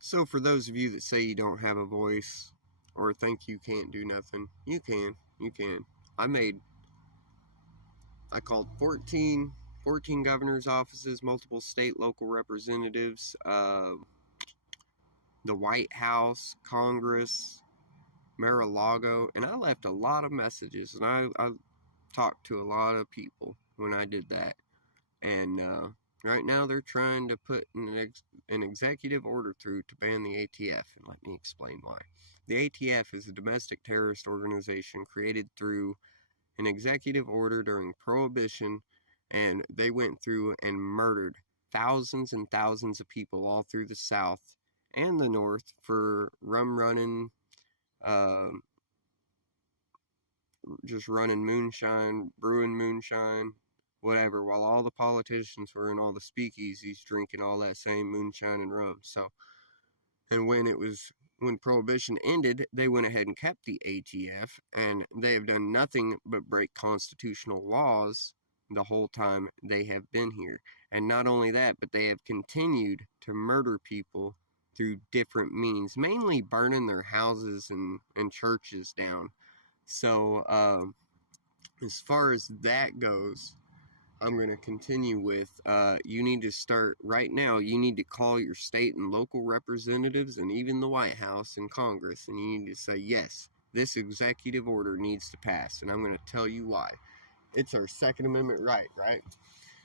So, for those of you that say you don't have a voice or think you can't do nothing, you can. You can. I called 14 governor's offices, multiple state, local representatives, the White House, Congress, Mar-a-Lago, and I left a lot of messages, and I talked to a lot of people when I did that. And right now they're trying to put an executive order through to ban the ATF, and let me explain why. The ATF is a domestic terrorist organization created through an executive order during Prohibition, and they went through and murdered thousands and thousands of people all through the South and the North for uh, just running moonshine, brewing moonshine, whatever, while all the politicians were in all the speakeasies drinking all that same moonshine and rum. So, and when Prohibition ended, they went ahead and kept the ATF, and they have done nothing but break constitutional laws the whole time they have been here. And not only that, but they have continued to murder people through different means, mainly burning their houses and churches down. So, as far as that goes, I'm going to continue with you need to start right now. You need to call your state and local representatives and even the White House and Congress, and you need to say, yes, this executive order needs to pass. And I'm going to tell you why. It's our Second Amendment right, right?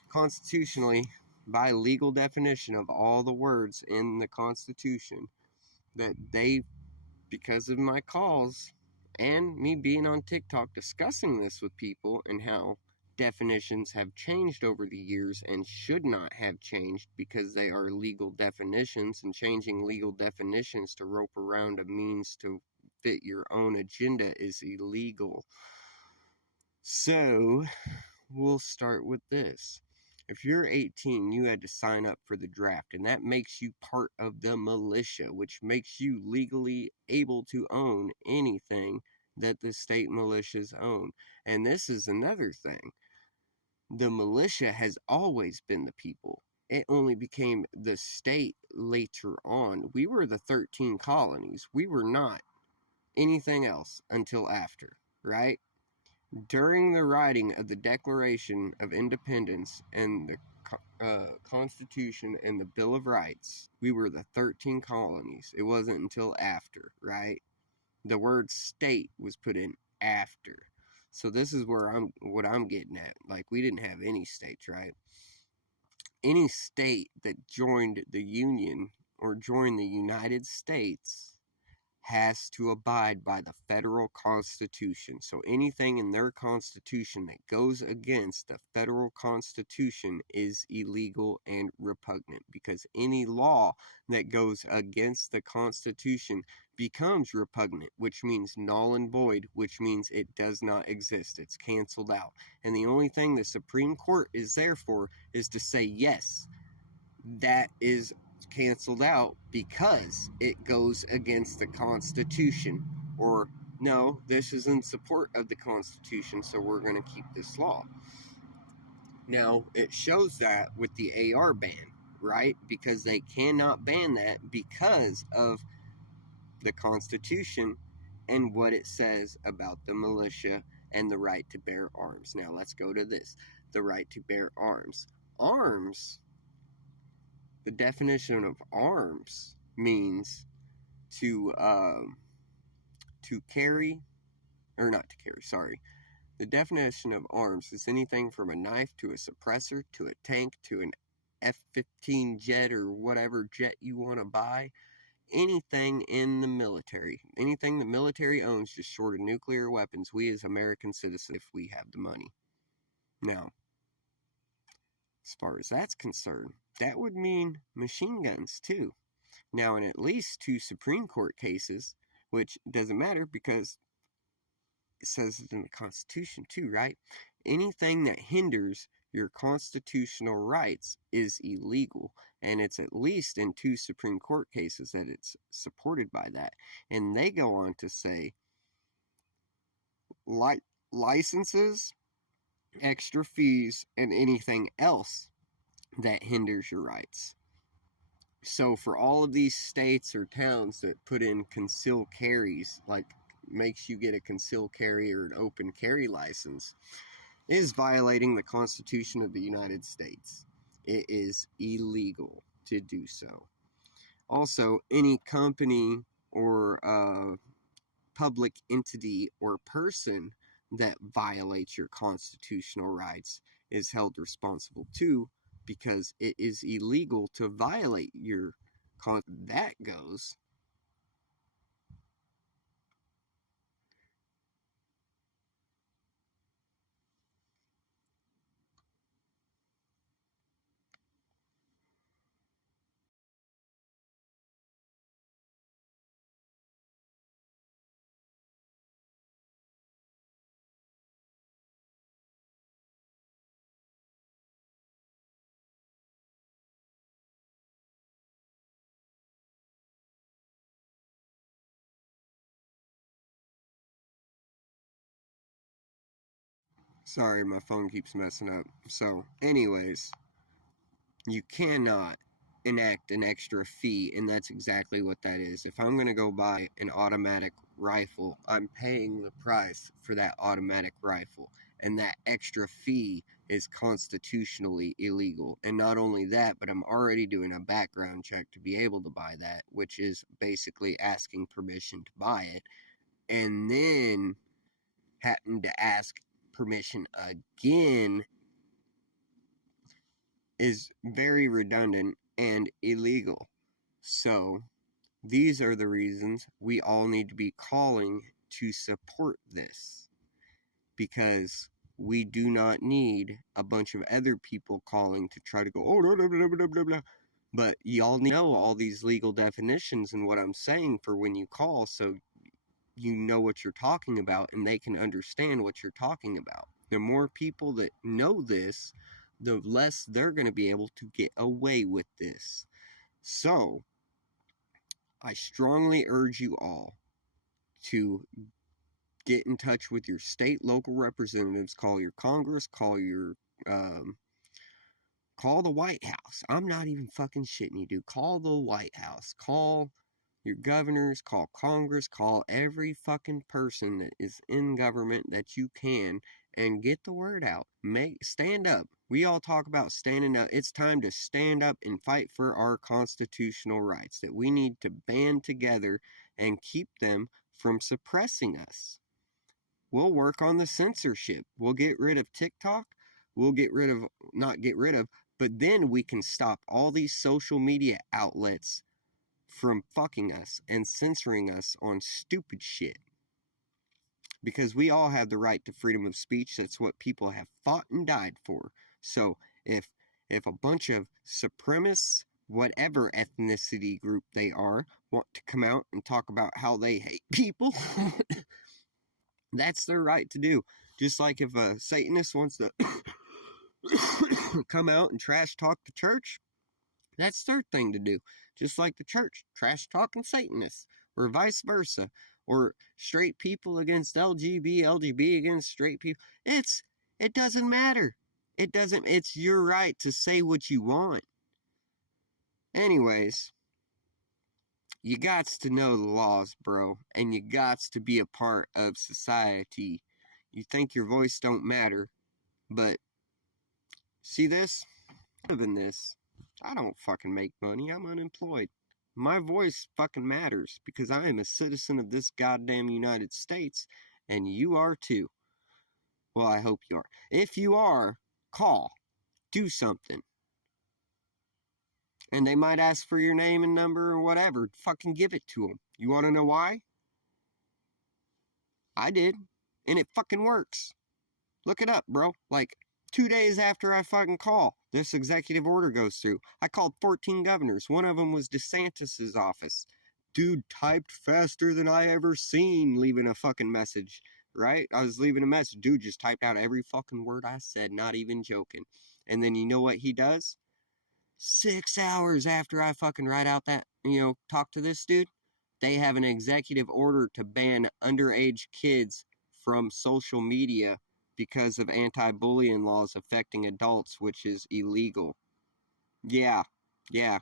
Constitutionally, by legal definition of all the words in the Constitution, that they, because of my calls and me being on TikTok discussing this with people and how definitions have changed over the years and should not have changed because they are legal definitions, and changing legal definitions to rope around a means to fit your own agenda is illegal. So, we'll start with this. If you're 18, you had to sign up for the draft, and that makes you part of the militia, which makes you legally able to own anything that the state militias own. And this is another thing. The militia has always been the people. It only became the state later on. We were the 13 colonies. We were not anything else until after, right? During the writing of the Declaration of Independence and the Constitution and the Bill of Rights, we were the 13 colonies. It wasn't until after, right? The word state was put in after. So this is what I'm getting at. Like, we didn't have any states, right? Any state that joined the Union or joined the United States has to abide by the federal constitution. So anything in their constitution that goes against the federal constitution is illegal and repugnant, because any law that goes against the constitution becomes repugnant, which means null and void, which means it does not exist. It's canceled out. And the only thing the Supreme Court is there for is to say, yes, that is canceled out because it goes against the Constitution, or no, this is in support of the Constitution, so we're going to keep this law. Now, it shows that with the AR ban, right? Because they cannot ban that because of the Constitution and what it says about the militia and the right to bear arms. Now, let's go to this. The right to bear arms. The definition of arms means to carry, or not to carry, sorry. The definition of arms is anything from a knife to a suppressor to a tank to an F-15 jet or whatever jet you want to buy. Anything in the military. Anything the military owns just short of nuclear weapons, we as American citizens, if we have the money. Now, as far as that's concerned, that would mean machine guns too. Now, in at least 2 Supreme Court cases, which doesn't matter because it says it in the Constitution too, right? Anything that hinders your constitutional rights is illegal, and it's at least in 2 Supreme Court cases that it's supported by that. And they go on to say licenses, extra fees, and anything else that hinders your rights. So for all of these states or towns that put in concealed carries, like makes you get a concealed carry or an open carry license, is violating the Constitution of the United States. It is illegal to do so. Also, any company or public entity or person that violates your constitutional rights is held responsible too, because it is illegal to violate your that goes. Sorry, my phone keeps messing up. So, anyways, you cannot enact an extra fee, and that's exactly what that is. If I'm going to go buy an automatic rifle, I'm paying the price for that automatic rifle, and that extra fee is constitutionally illegal. And not only that, but I'm already doing a background check to be able to buy that, which is basically asking permission to buy it, and then having to ask permission again is very redundant and illegal. So, these are the reasons we all need to be calling to support this, because we do not need a bunch of other people calling to try to go, oh, blah, blah, blah, blah, blah, blah. But y'all know all these legal definitions and what I'm saying for when you call, so you know what you're talking about and they can understand what you're talking about. The more people that know this, the less they're going to be able to get away with this. So, I strongly urge you all to get in touch with your state, local representatives, call your Congress, um, call the White House. I'm not even fucking shitting you, dude. Call the White House. Call your governors, call Congress, call every fucking person that is in government that you can, and get the word out. Stand up. We all talk about standing up. It's time to stand up and fight for our constitutional rights that we need to band together and keep them from suppressing us. We'll work on the censorship. We'll get rid of TikTok. We'll not get rid of, but then we can stop all these social media outlets from fucking us and censoring us on stupid shit. Because we all have the right to freedom of speech. That's what people have fought and died for. So if a bunch of supremacists, whatever ethnicity group they are, want to come out and talk about how they hate people, that's their right to do. Just like if a Satanist wants to come out and trash talk the church, that's their thing to do. Just like the church trash talking Satanists, or vice versa, or straight people against LGB against straight people. It doesn't matter. It's your right to say what you want. Anyways, you gots to know the laws, bro, and you gots to be a part of society. You think your voice don't matter, but see this? Living this. I don't fucking make money. I'm unemployed. My voice fucking matters because I am a citizen of this goddamn United States, and you are too. Well, I hope you are. If you are, call. Do something. And they might ask for your name and number or whatever. Fucking give it to them. You want to know why? I did. And it fucking works. Look it up, bro. Like, 2 days after I fucking call, this executive order goes through. I called 14 governors. One of them was DeSantis's office. Dude typed faster than I ever seen leaving a fucking message, right? I was leaving a message. Dude just typed out every fucking word I said, not even joking. And then you know what he does? 6 hours after I fucking write out that, talk to this dude, they have an executive order to ban underage kids from social media because of anti-bullying laws affecting adults, which is illegal. Yeah, yeah.